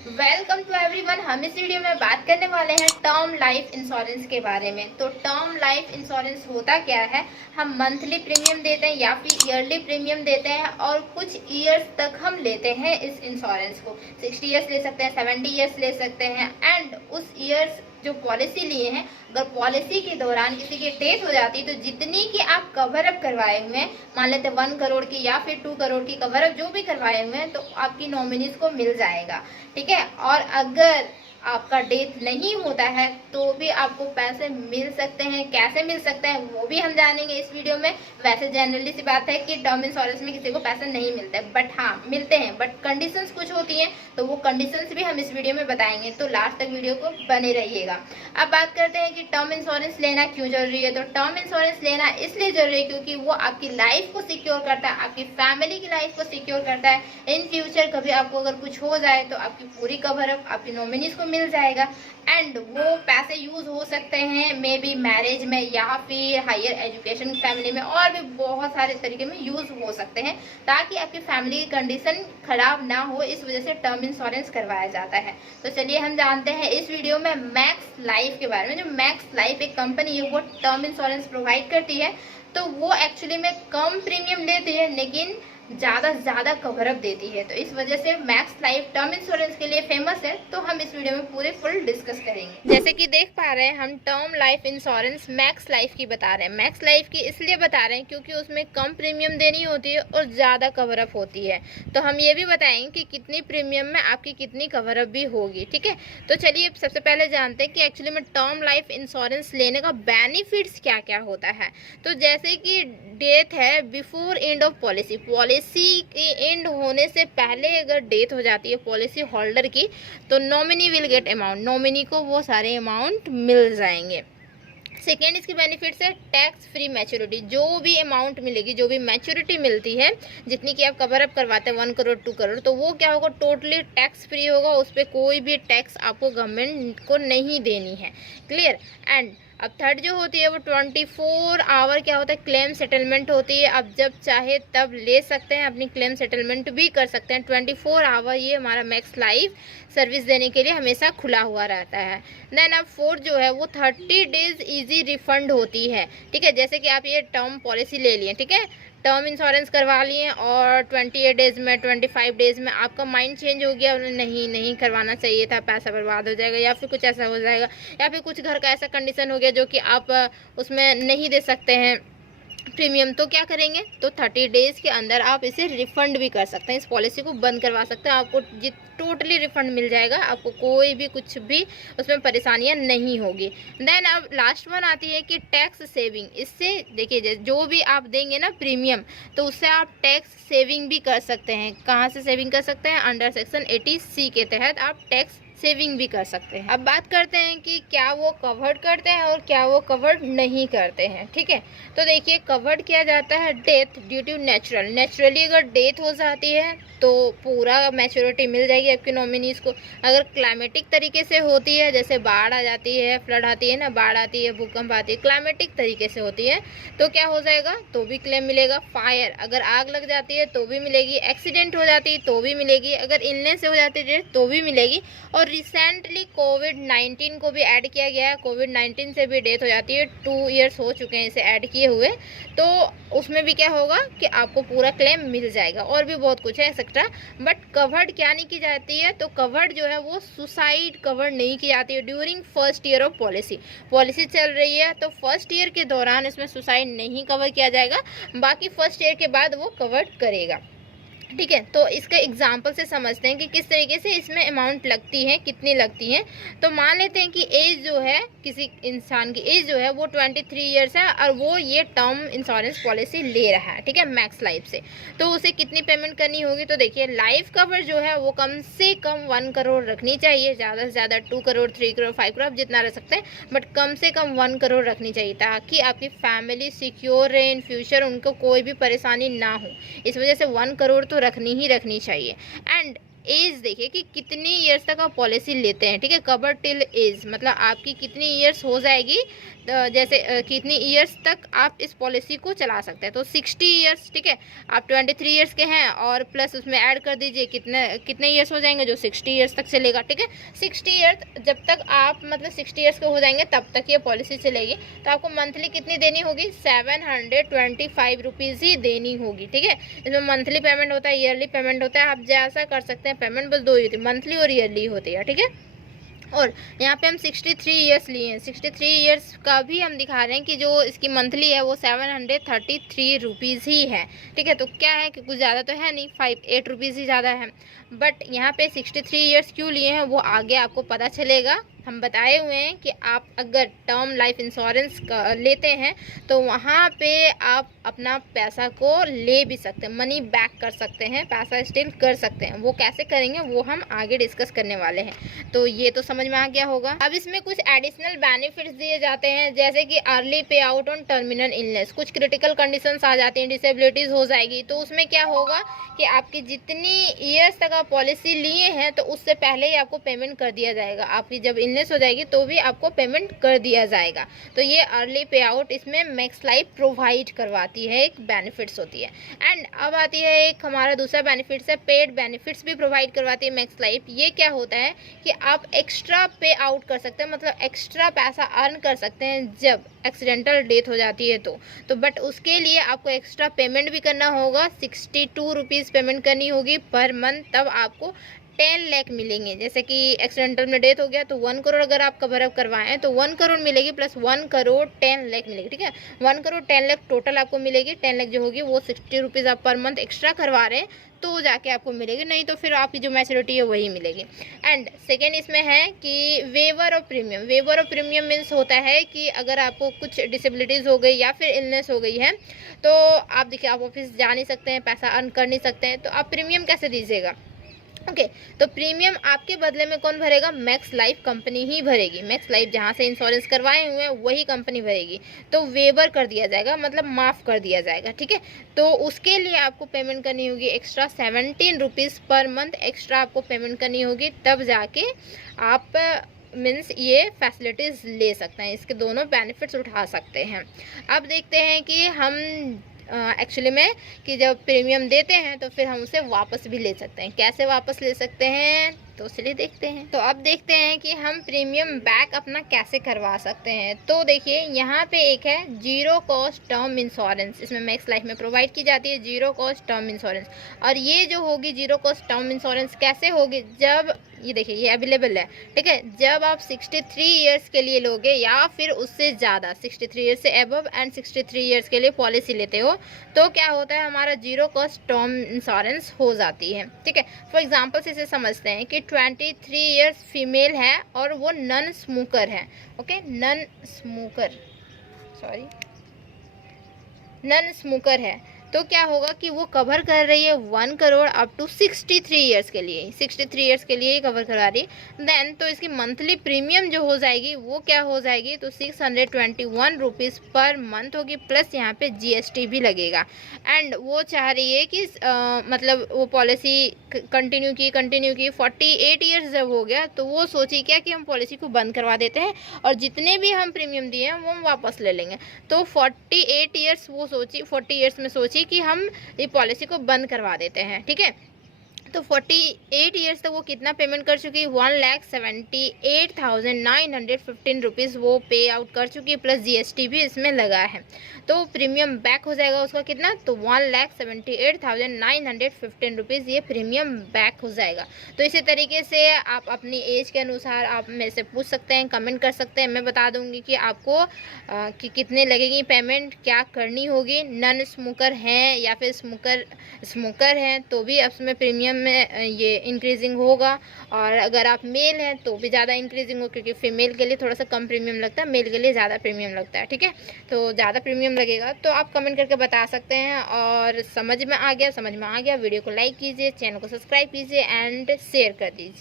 Welcome to everyone. हम इस video में बात करने वाले हैं टर्म लाइफ इंश्योरेंस के बारे में। तो टर्म लाइफ इंश्योरेंस होता क्या है? हम मंथली प्रीमियम देते हैं या फिर ईयरली प्रीमियम देते हैं और कुछ ईयर्स तक हम लेते हैं इस इंश्योरेंस को। 60 ईयर्स ले सकते हैं, 70 ईयर्स ले सकते हैं। एंड उस ईयर्स जो पॉलिसी लिए हैं, अगर पॉलिसी के दौरान किसी की डेथ हो जाती है तो जितनी की आप कवर अप करवाए हुए हैं, मान लेते 1 करोड़ की या फिर 2 करोड़ की कवर अप जो भी करवाए हुए हैं, तो आपकी नॉमिनीज को मिल जाएगा। ठीक है। और अगर आपका डेथ नहीं होता है तो भी आपको पैसे मिल सकते हैं। कैसे मिल सकते हैं वो भी हम जानेंगे इस वीडियो में। वैसे जनरली सी बात है कि टर्म इंश्योरेंस में किसी को पैसे नहीं मिलते, बट हाँ मिलते हैं, बट कंडीशंस कुछ होती हैं, तो वो कंडीशंस भी हम इस वीडियो में बताएंगे। तो लास्ट तक वीडियो को बने रहिएगा। अब बात करते हैं कि टर्म इंश्योरेंस लेना क्यों जरूरी है। तो टर्म इंश्योरेंस लेना इसलिए जरूरी है क्योंकि वो आपकी लाइफ को सिक्योर करता है, आपकी फैमिली की लाइफ को सिक्योर करता है। इन फ्यूचर कभी आपको अगर कुछ हो जाए तो आपकी पूरी कवर अप आपकी नॉमिनीज को मिल जाएगा। एंड वो पैसे यूज हो सकते हैं मे बी मैरिज में या फिर हायर एजुकेशन फैमिली में, और भी बहुत सारे तरीके में यूज हो सकते हैं, ताकि आपकी फैमिली की कंडीशन खराब ना हो। इस वजह से टर्म इंश्योरेंस करवाया जाता है। तो चलिए हम जानते हैं इस वीडियो में मैक्स लाइफ के बारे में। जो मैक्स लाइफ एक कंपनी है वो टर्म इंश्योरेंस प्रोवाइड करती है। तो वो एक्चुअली में कम प्रीमियम लेती है लेकिन ज़्यादा से ज़्यादा कवरअप देती है। तो इस वजह से मैक्स लाइफ टर्म इंश्योरेंस के लिए फेमस है। तो हम इस वीडियो में पूरे फुल डिस्कस करेंगे। जैसे कि देख पा रहे हैं हम term life insurance max life की बता रहे हैं। मैक्स लाइफ की इसलिए बता रहे हैं क्योंकि उसमें कम प्रीमियम देनी होती है और ज़्यादा कवरअप होती है। तो हम ये भी बताएंगे कि कितनी प्रीमियम में आपकी कितनी कवरअप भी होगी। ठीक है। तो चलिए सबसे पहले जानते हैं कि एक्चुअली में टर्म लाइफ इंश्योरेंस लेने का बेनिफिट्स क्या क्या होता है। तो जैसे कि डेथ है before end of policy, policy के एंड होने से पहले अगर डेथ हो जाती है पॉलिसी होल्डर की, तो nominee will get amount, nominee को वो सारे अमाउंट मिल जाएंगे। सेकेंड इसकी बेनिफिट्स है टैक्स फ्री मैच्योरिटी। जो भी अमाउंट मिलेगी, जो भी मैच्योरिटी मिलती है, जितनी की आप कवर अप करवाते हैं 1 करोड़ 2 करोड़, तो वो क्या होगा, टोटली टैक्स फ्री होगा। उस पर कोई भी टैक्स आपको गवर्नमेंट को नहीं देनी है। क्लियर। एंड अब थर्ड जो होती है वो 24 आवर क्या होता है, क्लेम सेटलमेंट होती है। आप जब चाहे तब ले सकते हैं, अपनी क्लेम सेटलमेंट भी कर सकते हैं। 24 आवर ये हमारा मैक्स लाइफ सर्विस देने के लिए हमेशा खुला हुआ रहता है। देन अब फोर्थ जो है वो 30 डेज इजी रिफंड होती है। ठीक है। जैसे कि आप ये टर्म पॉलिसी ले लिए, ठीक है, टर्म इंश्योरेंस करवा लिए और 28 डेज में 25 डेज में आपका माइंड चेंज हो गया, नहीं करवाना चाहिए था, पैसा बर्बाद हो जाएगा या फिर कुछ ऐसा हो जाएगा, या फिर कुछ घर का ऐसा कंडीशन हो गया जो कि आप उसमें नहीं दे सकते हैं प्रीमियम, तो क्या करेंगे, तो 30 डेज के अंदर आप इसे रिफंड भी कर सकते हैं, इस पॉलिसी को बंद करवा सकते हैं। आपको टोटली रिफंड मिल जाएगा, आपको कोई भी कुछ भी उसमें परेशानियां नहीं होगी। देन अब लास्ट वन आती है कि टैक्स सेविंग। इससे देखिए जो भी आप देंगे ना प्रीमियम, तो उससे आप टैक्स सेविंग भी कर सकते हैं। कहाँ से सेविंग कर सकते हैं, अंडर सेक्शन 80C के तहत आप टैक्स सेविंग भी कर सकते हैं। अब बात करते हैं कि क्या वो कवर्ड करते हैं और क्या वो कवर्ड नहीं करते हैं। ठीक है। तो देखिए कवर्ड किया जाता है डेथ ड्यू टू नेचुरली अगर डेथ हो जाती है तो पूरा मैच्योरिटी मिल जाएगी आपकी नॉमिनीज को। अगर क्लाइमेटिक तरीके से होती है, जैसे बाढ़ आ जाती है, फ्लड आती है ना, बाढ़ आती है, भूकंप आती है, क्लाइमेटिक तरीके से होती है, तो क्या हो जाएगा, तो भी क्लेम मिलेगा। फायर, अगर आग लग जाती है तो भी मिलेगी। एक्सीडेंट हो जाती है तो भी मिलेगी। अगर इलनेस हो जाती है तो भी मिलेगी। और रिसेंटली कोविड-19 को भी ऐड किया गया है। कोविड-19 से भी डेथ हो जाती है, 2 ईयर्स हो चुके हैं इसे ऐड किए हुए, तो उसमें भी क्या होगा कि आपको पूरा क्लेम मिल जाएगा। और भी बहुत कुछ है एक्सेट्रा। बट कवर्ड क्या नहीं की जाती है, तो कवर्ड जो है वो सुसाइड कवर नहीं की जाती है during first year of policy. Policy चल रही है तो फर्स्ट ईयर के दौरान इसमें सुसाइड नहीं कवर किया जाएगा, बाकी फर्स्ट ईयर के बाद वो कवर करेगा। ठीक है। तो इसके एग्जाम्पल से समझते हैं कि किस तरीके से इसमें अमाउंट लगती है, कितनी लगती है। तो मान लेते हैं कि एज जो है, किसी इंसान की एज जो है वो 23 ईयर्स है और वो ये टर्म इंश्योरेंस पॉलिसी ले रहा है, ठीक है, मैक्स लाइफ से। तो उसे कितनी पेमेंट करनी होगी, तो देखिए लाइफ कवर जो है वो कम से कम 1 करोड़ रखनी चाहिए। ज़्यादा से ज़्यादा 2 करोड़ 3 करोड़ 5 करोड़ आप जितना रख सकते हैं, बट कम से कम 1 करोड़ रखनी चाहिए, ताकि आपकी फैमिली सिक्योर रहे इन फ्यूचर, उनको कोई भी परेशानी ना हो। इस वजह से 1 करोड़ तो रखनी ही रखनी चाहिए। एंड एज देखिए कि कितनी ईयर्स तक आप पॉलिसी लेते हैं, ठीक है। कवर टिल एज मतलब आपकी कितनी ईयर्स हो जाएगी, जैसे कितनी ईयर्स तक आप इस पॉलिसी को चला सकते हैं। तो 60 ईयर्स, ठीक है। आप 23 ईयर्स के हैं और प्लस उसमें ऐड कर दीजिए कितने ईयर्स हो जाएंगे, जो 60 ईयर्स तक चलेगा, ठीक है। 60 ईयर्स जब तक आप मतलब 60 ईयर्स के हो जाएंगे तब तक ये पॉलिसी चलेगी। तो आपको मंथली कितनी देनी होगी, 725 रुपीज़ ही देनी होगी, ठीक है। इसमें मंथली पेमेंट होता है, ईयरली पेमेंट होता है। आप जैसा कर सकते हैं, पेमेंट बस दो ही होती है, मंथली और ईयरली होती है, ठीक है। और यहाँ पे हम 63 ईयर्स लिए हैं, 63 ईयर्स का भी हम दिखा रहे हैं कि जो इसकी मंथली है वो 733 रुपीज़ ही है, ठीक है। तो क्या है कि कुछ ज़्यादा तो है नहीं, 8 रुपीज़ ही ज़्यादा है। बट यहाँ पे 63 ईयर्स क्यों लिए हैं वो आगे आपको पता चलेगा। हम बताए हुए हैं कि आप अगर टर्म लाइफ इंश्योरेंस लेते हैं तो वहाँ पे आप अपना पैसा को ले भी सकते हैं, मनी बैक कर सकते हैं, पैसा स्टिल कर सकते हैं। वो कैसे करेंगे वो हम आगे डिस्कस करने वाले हैं। तो ये तो समझ में आ गया होगा। अब इसमें कुछ एडिशनल बेनिफिट्स दिए जाते हैं, जैसे कि अर्ली पे आउट ऑन टर्मिनल इलनेस। कुछ क्रिटिकल कंडीशंस आ जाती हैं, डिसेबिलिटीज़ हो जाएगी, तो उसमें क्या होगा कि आपकी जितनी ईयर्स तक आप पॉलिसी लिए हैं तो उससे पहले ही आपको पेमेंट कर दिया जाएगा। आपकी जब इलनेस हो जाएगी तो भी आपको पेमेंट कर दिया जाएगा। तो ये अर्ली पे आउट इसमें मैक्स लाइफ प्रोवाइड करवाती है, एक बेनिफिट्स होती है। एंड अब आती है एक हमारा दूसरा बेनिफिट्स है, पेड बेनिफिट्स भी प्रोवाइड करवाती है मैक्स लाइफ। ये क्या होता है कि आप एक्स्ट्रा पे आउट कर सकते हैं, मतलब एक्स्ट्रा पैसा अर्न कर सकते हैं जब एक्सीडेंटल डेथ हो जाती है तो बट उसके लिए आपको एक्स्ट्रा पेमेंट भी करना होगा, 62 रुपीज़ पेमेंट करनी होगी पर मंथ, तब आपको 10 लाख मिलेंगे। जैसे कि एक्सीडेंटल में डेथ हो गया तो 1 करोड़ अगर आप कवर अप करवाएं तो 1 करोड़ मिलेगी, प्लस 1 करोड़ 10 लाख मिलेगी, ठीक है। 1 करोड़ 10 लाख टोटल आपको मिलेगी। 10 लाख जो होगी वो 60 रुपीज़ आप पर मंथ एक्स्ट्रा करवा रहे हैं तो जाके आपको मिलेगी, नहीं तो फिर आपकी जो मैच्योरिटी है वही मिलेगी। एंड सेकेंड इसमें है कि waiver of premium. Waiver of premium means होता है कि अगर आपको कुछ डिसेबिलिटीज़ हो गई या फिर इलनेस हो गई है तो आप देखिए आप ऑफिस जा नहीं सकते हैं, पैसा अर्न कर नहीं सकते हैं, तो आप प्रीमियम कैसे दीजिएगा। ओके तो प्रीमियम आपके बदले में कौन भरेगा, मैक्स लाइफ कंपनी ही भरेगी। मैक्स लाइफ जहाँ से इंश्योरेंस करवाए हुए हैं वही कंपनी भरेगी। तो वेवर कर दिया जाएगा, मतलब माफ़ कर दिया जाएगा, ठीक है। तो उसके लिए आपको पेमेंट करनी होगी extra 17 rupees per month extra आपको पेमेंट करनी होगी, तब जाके आप मीन्स ये फैसिलिटीज़ ले सकते हैं, इसके दोनों बेनिफिट्स उठा सकते हैं। अब देखते हैं कि हम एक्चुअली में कि जब प्रीमियम देते हैं तो फिर हम उसे वापस भी ले सकते हैं। कैसे वापस ले सकते हैं तो चलिए देखते हैं। तो अब देखते हैं कि हम प्रीमियम बैक अपना कैसे करवा सकते हैं। तो देखिए यहाँ पे एक है जीरो कॉस्ट टर्म इंश्योरेंस, इसमें मैक्स लाइफ में प्रोवाइड की जाती है जीरो कॉस्ट टर्म इंश्योरेंस। और ये जो होगी जीरो कॉस्ट टर्म इंश्योरेंस कैसे होगी, जब ये देखिए ये अवेलेबल है, ठीक है। जब आप 63 ईयर्स के लिए लोगे या फिर उससे ज़्यादा 63 ईयर्स से एबव एंड 63 ईयर्स के लिए पॉलिसी लेते हो तो क्या होता है, हमारा जीरो कॉस्ट टर्म इंश्योरेंस हो जाती है, ठीक है। फॉर एग्जांपल से इसे समझते हैं कि 23 ईयर्स फीमेल है और वो नन स्मोकर है, ओके, नन स्मोकर है। तो क्या होगा कि वो कवर कर रही है 1 करोड़ अप टू 63 ईयर्स के लिए, 63 ईयर्स के लिए ही कवर करा रही है। देन तो इसकी मंथली प्रीमियम जो हो जाएगी वो क्या हो जाएगी, तो 621 रुपीज़ पर मंथ होगी, प्लस यहाँ पे GST भी लगेगा। एंड वो चाह रही है कि मतलब वो पॉलिसी कंटिन्यू की 48 ईयर्स जब हो गया तो वो सोची क्या कि हम पॉलिसी को बंद करवा देते हैं और जितने भी हम प्रीमियम दिए हैं वो हम वापस ले लेंगे। तो 48 ईयर्स वो सोची, 40 ईयर्स में सोची कि हम ये पॉलिसी को बंद करवा देते हैं, ठीक है। तो 48 ईयर्स तक वो कितना पेमेंट कर चुकी, 1,78,915 रुपीज़ वो पे आउट कर चुकी है, प्लस GST भी इसमें लगा है। तो प्रीमियम बैक हो जाएगा उसका कितना, तो 1,78,915 रुपीज़ ये प्रीमियम बैक हो जाएगा। तो इसी तरीके से आप अपनी एज के अनुसार आप मेरे से पूछ सकते हैं, कमेंट कर सकते हैं, मैं बता दूंगी कि आपको कि कितने लगेगी पेमेंट, क्या करनी होगी। नन स्मोकर हैं या फिर स्मोकर हैं तो भी उसमें प्रीमियम में ये इंक्रीजिंग होगा, और अगर आप मेल हैं तो भी ज़्यादा इंक्रीजिंग हो, क्योंकि फीमेल के लिए थोड़ा सा कम प्रीमियम लगता है, मेल के लिए ज़्यादा प्रीमियम लगता है, ठीक है। तो ज़्यादा प्रीमियम लगेगा तो आप कमेंट करके बता सकते हैं। और समझ में आ गया वीडियो को लाइक कीजिए, चैनल को सब्सक्राइब कीजिए एंड शेयर कर दीजिए।